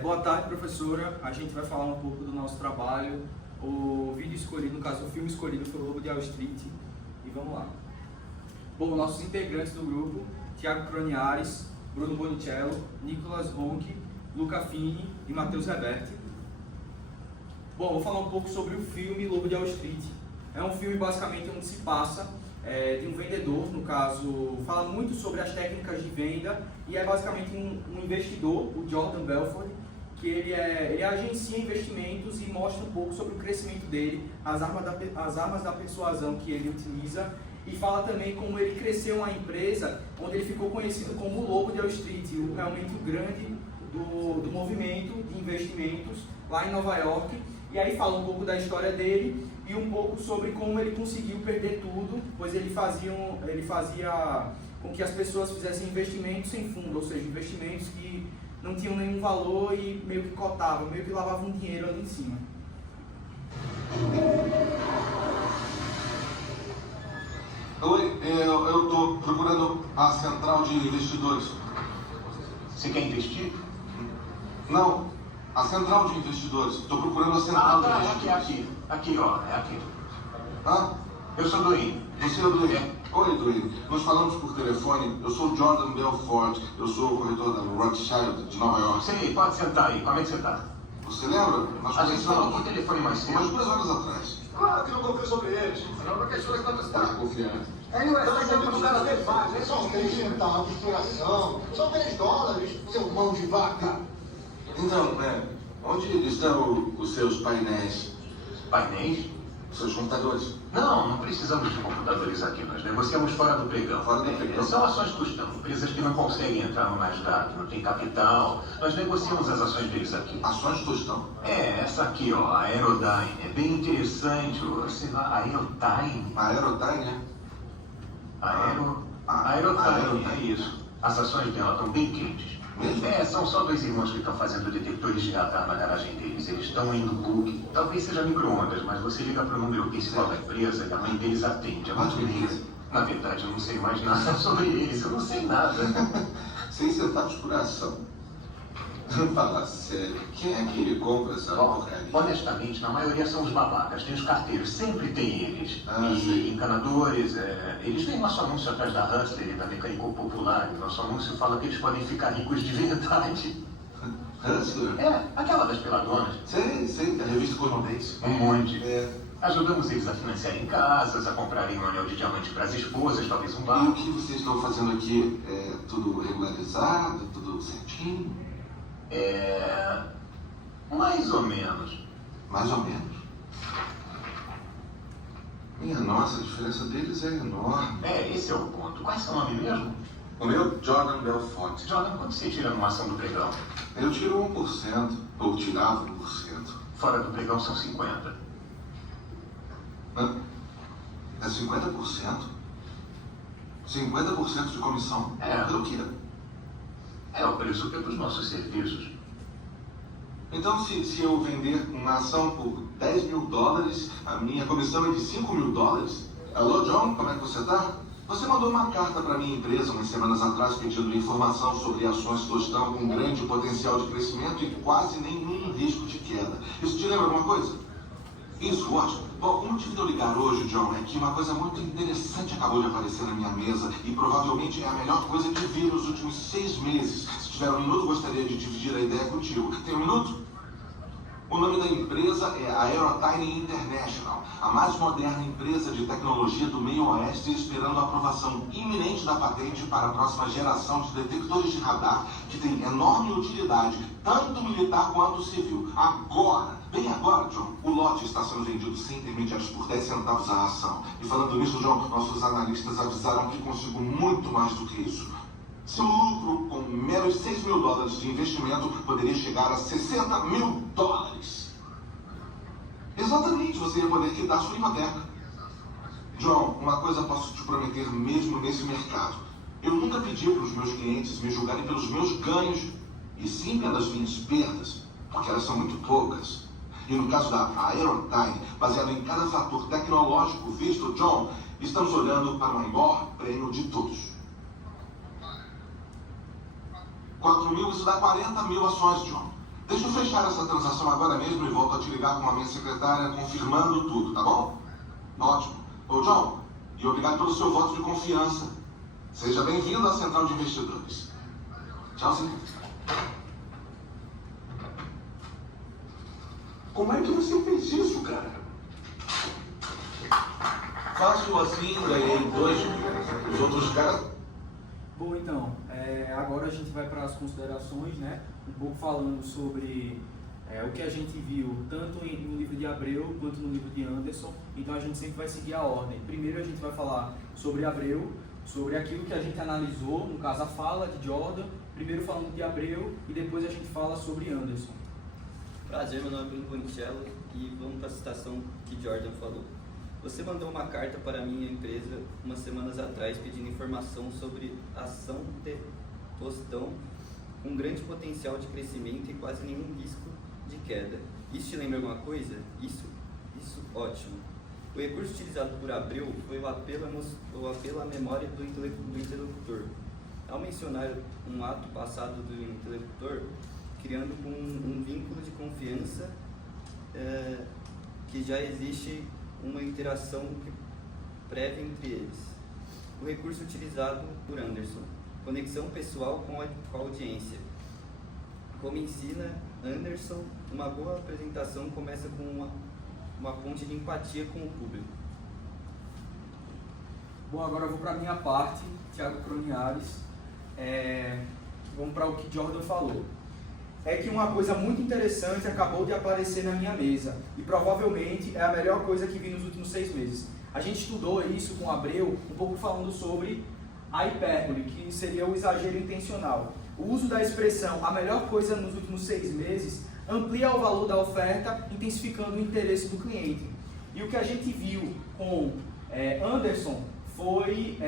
Boa tarde, professora. A gente vai falar um pouco do nosso trabalho. O vídeo escolhido, no caso, o filme escolhido foi o Lobo de Wall Street. E vamos lá. Bom, nossos integrantes do grupo: Thiago Croniares, Bruno Bonicello, Nicolas Ronchi, Luca Fini e Matheus Reberti. Bom, vou falar um pouco sobre o filme Lobo de Wall Street. É um filme basicamente onde se passa de um vendedor, no caso, fala muito sobre as técnicas de venda e é basicamente um investidor, o Jordan Belfort, que ele agencia investimentos e mostra um pouco sobre o crescimento dele, as armas da persuasão que ele utiliza e fala também como ele cresceu uma empresa onde ele ficou conhecido como o Lobo de Wall Street, realmente o grande do movimento de investimentos lá em Nova York. E aí fala um pouco da história dele e um pouco sobre como ele conseguiu perder tudo, pois ele fazia com que as pessoas fizessem investimentos sem fundo, ou seja, investimentos que não tinham nenhum valor e meio que cotavam, meio que lavavam dinheiro ali em cima. Oi, eu estou procurando a central de investidores. Você quer investir? Não, a central de investidores. Estou procurando a central de investidores. Aqui, ó, é aqui. Hã? Eu sou Duane. Você é o Duane? Oi, Duane. Nós falamos por telefone. Eu sou o Jordan Belfort. Eu sou o corretor da Rothschild de Nova York. Sei, pode sentar aí. Como é que você tá? Você lembra? Nós A gente falou por conversamos telefone mais cedo. umas 2 horas atrás. Claro que não confio sobre eles. Não, porque as coisas não Está confiante? Não é só os caras demais, é só 3 centavos de exploração. São $10, seu mão de vaca. Então, onde estão os seus painéis? Painéis? Seus computadores? Não precisamos de computadores aqui. Nós negociamos fora do pregão. Fora do pregão? São ações custão. Empresas que não conseguem entrar no Nasdaq, não tem capital. Nós negociamos as ações deles aqui. Ações tostão. Essa aqui, ó, a Aerodyne. É bem interessante. Sei lá, Aerodyne. A Aerodyne, né? Aerodyne, é isso. As ações dela estão bem quentes. Mesmo? São só 2 irmãos que estão fazendo detectores de radar na garagem deles. Eles estão indo bug. Talvez seja micro-ondas, mas você liga para o número principal da empresa e a mãe deles atende. É muito lindo. Na verdade, eu não sei mais nada sobre eles. Eu não sei nada. 6 centavos por ação. Fala sério. Quem é que compra essa porcaria? Honestamente, na maioria são os babacas. Tem os carteiros. Sempre tem eles. Sei. Encanadores. Eles têm nosso anúncio atrás da Hustler e da Mecânico Popular. E nosso anúncio fala que eles podem ficar ricos de verdade. Hustler? Aquela das peladonas. Sei. A revista cor-de-rosa. Um monte. É. Ajudamos eles a financiarem casas, a comprarem um anel de diamante para as esposas, talvez um E o barco. que vocês estão fazendo aqui? É tudo regularizado? Tudo certinho? Mais ou menos. Mais ou menos. Minha nossa, a diferença deles é enorme. Esse é o ponto. Qual é seu nome mesmo? O meu, Jordan Belfort. Jordan, quanto você tira numa ação do pregão? Eu tiro 1%, ou tirava 1%. Fora do pregão são 50%. É 50%? 50% de comissão? Pelo quê? É o preço pelos nossos serviços. Então, se eu vender uma ação por $10 mil, a minha comissão é de $5 mil? Alô, John, como é que você tá? Você mandou uma carta para minha empresa umas semanas atrás pedindo informação sobre ações tostão com grande potencial de crescimento e quase nenhum risco de queda. Isso te lembra alguma coisa? Isso, ótimo. Bom, o motivo de eu ligar hoje, John, é que uma coisa muito interessante acabou de aparecer na minha mesa e provavelmente é a melhor coisa que vi nos últimos 6 meses. Se tiver um minuto, gostaria de dividir a ideia contigo. Tem um minuto? O nome da empresa é a Aerodyne International, a mais moderna empresa de tecnologia do meio oeste, esperando a aprovação iminente da patente para a próxima geração de detectores de radar, que tem enorme utilidade, tanto militar quanto civil. Agora, bem agora, John, o lote está sendo vendido sem intermediários por 10 centavos a ação. E falando nisso, John, nossos analistas avisaram que consigo muito mais do que isso. Seu lucro, com meros $6 mil de investimento, poderia chegar a $60 mil. Exatamente, você ia poder quitar sua hipoteca. John, uma coisa posso te prometer mesmo nesse mercado. Eu nunca pedi para os meus clientes me julgarem pelos meus ganhos, e sim pelas minhas perdas, porque elas são muito poucas. E no caso da Aerodyne, baseado em cada fator tecnológico visto, John, estamos olhando para o maior prêmio de todos. 4 mil, isso dá 40 mil ações, John. Deixa eu fechar essa transação agora mesmo e volto a te ligar com a minha secretária confirmando tudo, tá bom? Ótimo. Ô, John, e obrigado pelo seu voto de confiança. Seja bem-vindo à Central de Investidores. Tchau, senhor. Como é que você fez isso, cara? Fácil assim, ganhei 2 mil. Os outros caras... Bom, então, agora a gente vai para as considerações, né? Um pouco falando sobre o que a gente viu, tanto no livro de Abreu quanto no livro de Anderson. Então a gente sempre vai seguir a ordem. Primeiro a gente vai falar sobre Abreu, sobre aquilo que a gente analisou, no caso a fala de Jordan, primeiro falando de Abreu e depois a gente fala sobre Anderson. Prazer, meu nome é Bruno Bonicello e vamos para a citação que Jordan falou. Você mandou uma carta para a minha empresa umas semanas atrás pedindo informação sobre ação de tostão com grande potencial de crescimento e quase nenhum risco de queda. Isso te lembra alguma coisa? Isso, ótimo. O recurso utilizado por Abreu foi o apelo à memória do interlocutor. Ao mencionar um ato passado do interlocutor, criando um vínculo de confiança que já existe uma interação prévia entre eles. O recurso utilizado por Anderson, conexão pessoal com a audiência. Como ensina Anderson, uma boa apresentação começa com uma ponte de empatia com o público. Bom, agora eu vou para a minha parte, Thiago Croniares. Vamos para o que Jordan falou. É que uma coisa muito interessante acabou de aparecer na minha mesa e provavelmente é a melhor coisa que vi nos últimos 6 meses. A gente estudou isso com Abreu, um pouco falando sobre a hipérbole, que seria o exagero intencional. O uso da expressão a melhor coisa nos últimos 6 meses amplia o valor da oferta, intensificando o interesse do cliente. E o que a gente viu com Anderson foi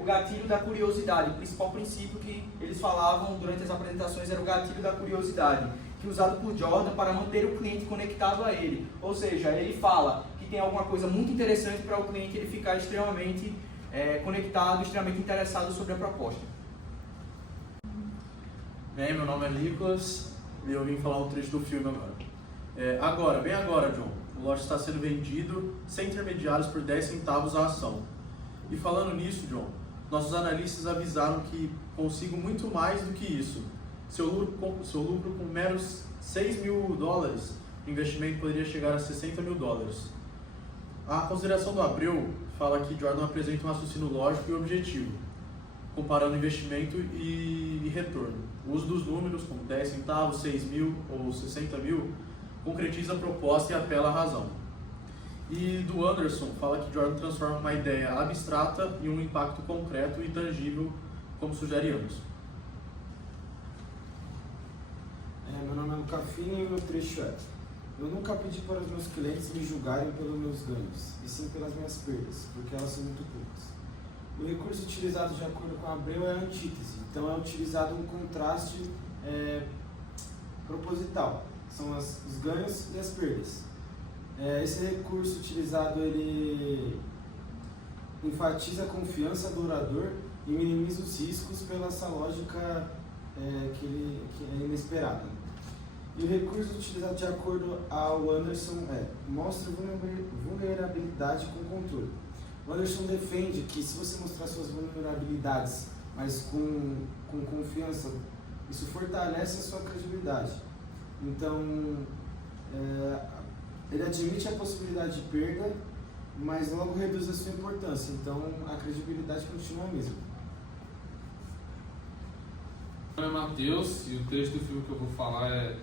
o gatilho da curiosidade. O principal princípio que eles falavam durante as apresentações era o gatilho da curiosidade, que é usado por Jordan para manter o cliente conectado a ele. Ou seja, ele fala que tem alguma coisa muito interessante para o cliente ele ficar extremamente conectado, extremamente interessado sobre a proposta. Bem, meu nome é Nicolas e eu vim falar um trecho do filme agora. Bem agora, John. O lote está sendo vendido sem intermediários por 10 centavos a ação. E falando nisso, John, nossos analistas avisaram que consigo muito mais do que isso. Seu lucro com meros $6 mil, o investimento poderia chegar a $60 mil. A consideração do Abreu fala que Jordan apresenta um raciocínio lógico e objetivo, comparando investimento e retorno. O uso dos números, como 10 centavos, 6 mil ou 60 mil, concretiza a proposta e apela à razão. E do Anderson, fala que Jordan transforma uma ideia abstrata em um impacto concreto e tangível, como sugere Anderson. Meu nome é Luca Fini e o meu trecho é: eu nunca pedi para os meus clientes me julgarem pelos meus ganhos, e sim pelas minhas perdas, porque elas são muito poucas. O recurso utilizado de acordo com Abreu é a antítese, então é utilizado um contraste proposital, são os ganhos e as perdas. Esse recurso utilizado ele enfatiza a confiança do orador e minimiza os riscos pela essa lógica que é inesperada. E o recurso utilizado de acordo ao Anderson mostra vulnerabilidade com controle. O Anderson defende que se você mostrar suas vulnerabilidades, mas com confiança, isso fortalece a sua credibilidade. Então, ele admite a possibilidade de perda, mas logo reduz a sua importância. Então, a credibilidade continua a mesma. Meu nome é Matheus e o trecho do filme que eu vou falar é: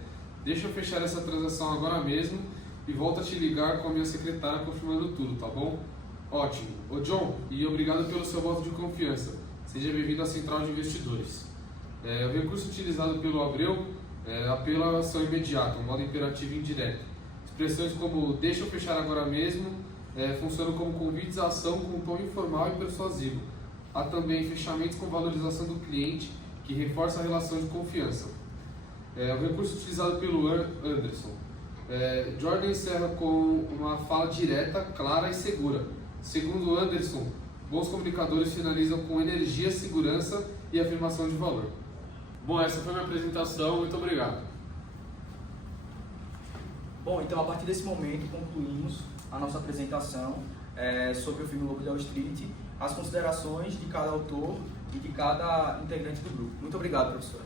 deixa eu fechar essa transação agora mesmo e volto a te ligar com a minha secretária confirmando tudo, tá bom? Ótimo. Ô John, e obrigado pelo seu voto de confiança. Seja bem-vindo à Central de Investidores. O recurso utilizado pelo Abreu apela à ação imediata, um modo imperativo indireto. Expressões como deixa eu fechar agora mesmo funcionam como convites à ação com um tom informal e persuasivo. Há também fechamentos com valorização do cliente, que reforça a relação de confiança. O recurso utilizado pelo Anderson. Jordan encerra com uma fala direta, clara e segura. Segundo Anderson, bons comunicadores finalizam com energia, segurança e afirmação de valor. Bom, essa foi a minha apresentação. Muito obrigado. Bom, então a partir desse momento concluímos a nossa apresentação sobre o filme Lobo de Wall Street, as considerações de cada autor e de cada integrante do grupo. Muito obrigado, professora.